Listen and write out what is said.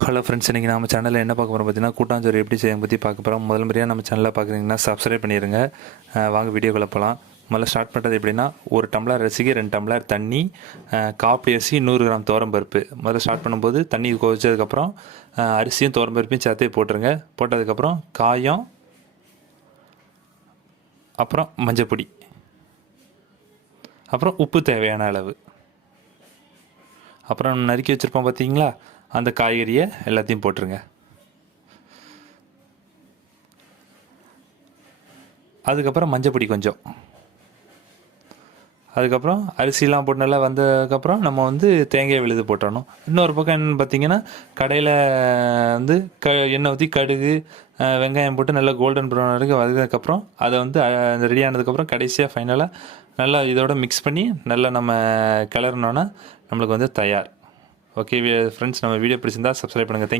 Hello friends, இன்றைக்கி நம்ம சேனலில் என்ன பார்க்க போகிறோம் பார்த்தீங்கன்னா, கூட்டாஞ்சோறு எப்படி செய்ய பற்றி பார்க்க போகிறோம். முதல் முறையாக நம்ம சேனலில் பார்க்குறீங்கன்னா சப்ஸ்கிரைப் பண்ணிடுங்க. வாங்க வீடியோக்குள்ளே போகலாம். முதல்ல ஸ்டார்ட் பண்ணுறது எப்படின்னா, ஒரு டம்ளர் அரிசிக்கு 2 டம்ளர் தண்ணி, காப்பி அரிசி 100 கிராம் துவரம்பருப்பு. முதல்ல ஸ்டார்ட் பண்ணும்போது தண்ணி கொதிச்சதுக்கப்புறம் அரிசியும் துவரம்பருப்பையும் சேர்த்தே போட்டுருங்க. போட்டதுக்கப்புறம் காயம், அப்புறம் மஞ்சப்பொடி, அப்புறம் உப்பு தேவையான அளவு, அப்புறம் நறுக்கி வச்சுருப்போம் பார்த்தீங்களா, அந்த காய்கறியை எல்லாத்தையும் போட்டுருங்க. அதுக்கப்புறம் மஞ்சப்பொடி கொஞ்சம், அதுக்கப்புறம் அரிசிலாம் போட்டு நல்லா வந்ததுக்கப்புறம் நம்ம தேங்காய் விழுது போட்டுறணும். இன்னொரு பக்கம் என்னென்னு பார்த்தீங்கன்னா, கடையில் எண்ணெய் ஊற்றி கடுகு, வெங்காயம் போட்டு நல்லா கோல்டன் ப்ரௌன் வரைக்கும் வதக்கினதுக்கப்புறம் அதை ரெடி ஆனதுக்கப்புறம் கடைசியாக ஃபைனலாக நல்லா இதோட மிக்ஸ் பண்ணி நல்லா நம்ம கிளறினோன்னா நம்மளுக்கு தயார். ஓகே ஃப்ரெண்ட்ஸ், நம்ம வீடியோ பிடிச்சிருந்தா சப்ஸ்கிரைப் பண்ணுங்கள். தேங்க்யூ.